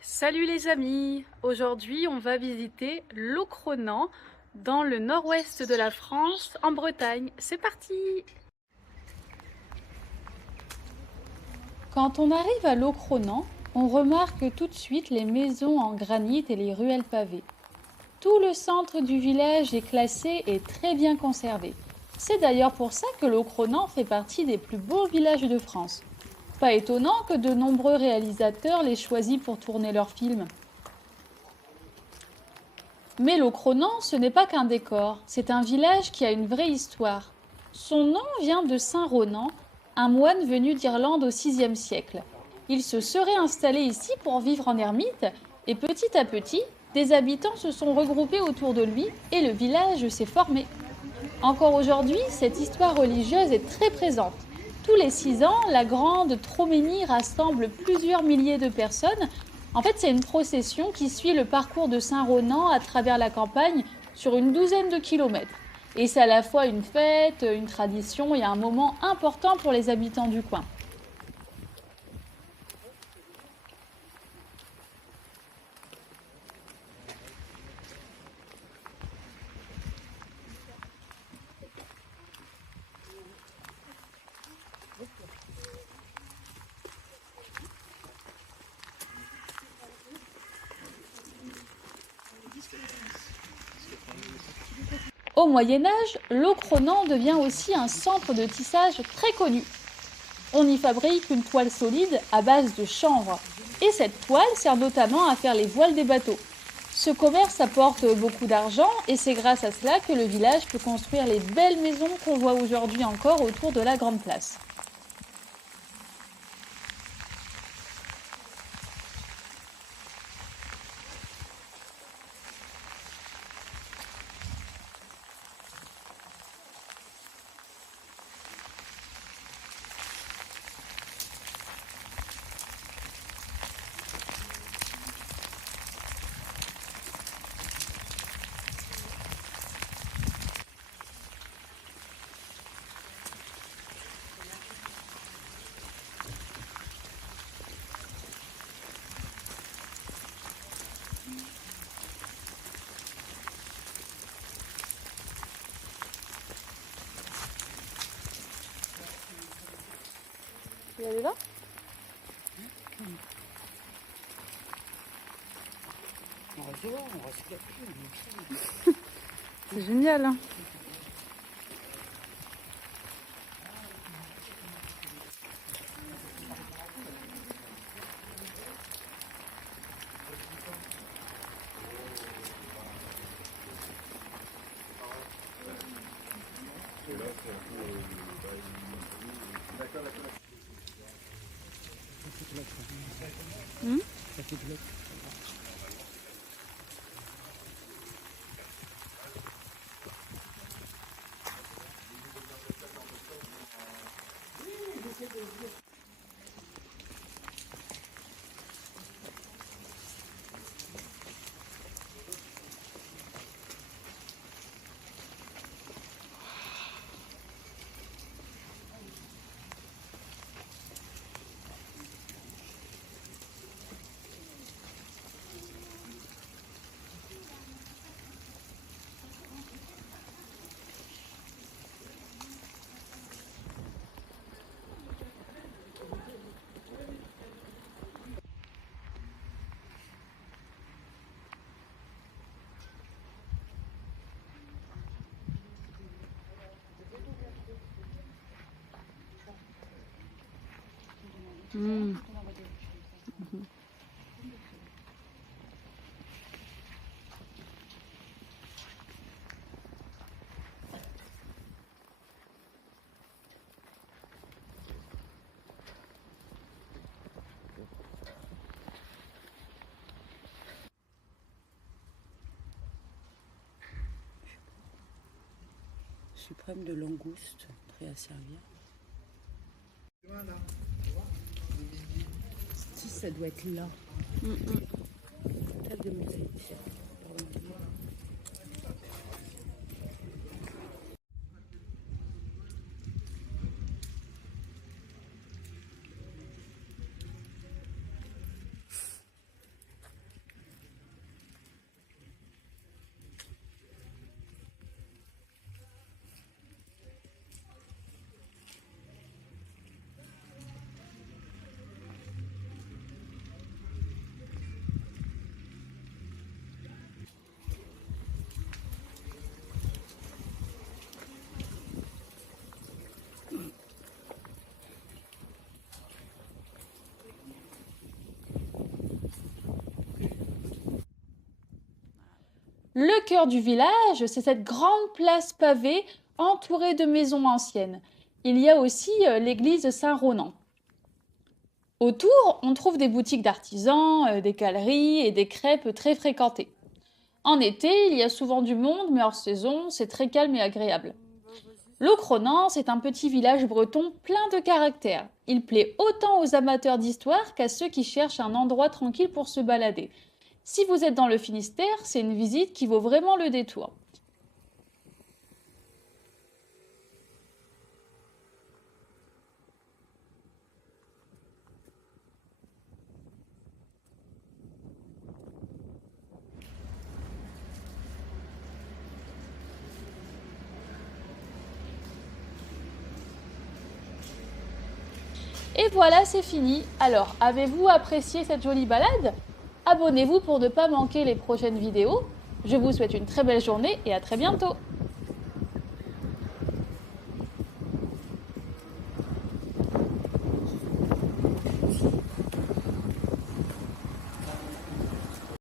Salut les amis! Aujourd'hui, on va visiter Locronan dans le nord-ouest de la France, en Bretagne. C'est parti! Quand on arrive à Locronan, on remarque tout de suite les maisons en granit et les ruelles pavées. Tout le centre du village est classé et très bien conservé. C'est d'ailleurs pour ça que Locronan fait partie des plus beaux villages de France. Pas étonnant que de nombreux réalisateurs l'aient choisi pour tourner leurs films. Mais Locronan, ce n'est pas qu'un décor, c'est un village qui a une vraie histoire. Son nom vient de Saint Ronan, un moine venu d'Irlande au VIe siècle. Il se serait installé ici pour vivre en ermite, et petit à petit, des habitants se sont regroupés autour de lui et le village s'est formé. Encore aujourd'hui, cette histoire religieuse est très présente. Tous les 6 ans, la grande Troménie rassemble plusieurs milliers de personnes. En fait, c'est une procession qui suit le parcours de Saint-Ronan à travers la campagne sur une douzaine de kilomètres. Et c'est à la fois une fête, une tradition et un moment important pour les habitants du coin. Au Moyen Âge, Locronan devient aussi un centre de tissage très connu. On y fabrique une toile solide à base de chanvre. Et cette toile sert notamment à faire les voiles des bateaux. Ce commerce apporte beaucoup d'argent et c'est grâce à cela que le village peut construire les belles maisons qu'on voit aujourd'hui encore autour de la Grande Place. Vous allez là? C'est génial, hein? Hmm. Hmm. Suprême de langouste, prêt à servir. Si ça doit être là. Table de mosaïque. Le cœur du village, c'est cette grande place pavée entourée de maisons anciennes. Il y a aussi l'église Saint-Ronan. Autour, on trouve des boutiques d'artisans, des galeries et des crêpes très fréquentées. En été, il y a souvent du monde, mais hors saison, c'est très calme et agréable. Locronan, c'est un petit village breton plein de caractère. Il plaît autant aux amateurs d'histoire qu'à ceux qui cherchent un endroit tranquille pour se balader. Si vous êtes dans le Finistère, c'est une visite qui vaut vraiment le détour. Et voilà, c'est fini. Alors, avez-vous apprécié cette jolie balade? Abonnez-vous pour ne pas manquer les prochaines vidéos. Je vous souhaite une très belle journée et à très bientôt.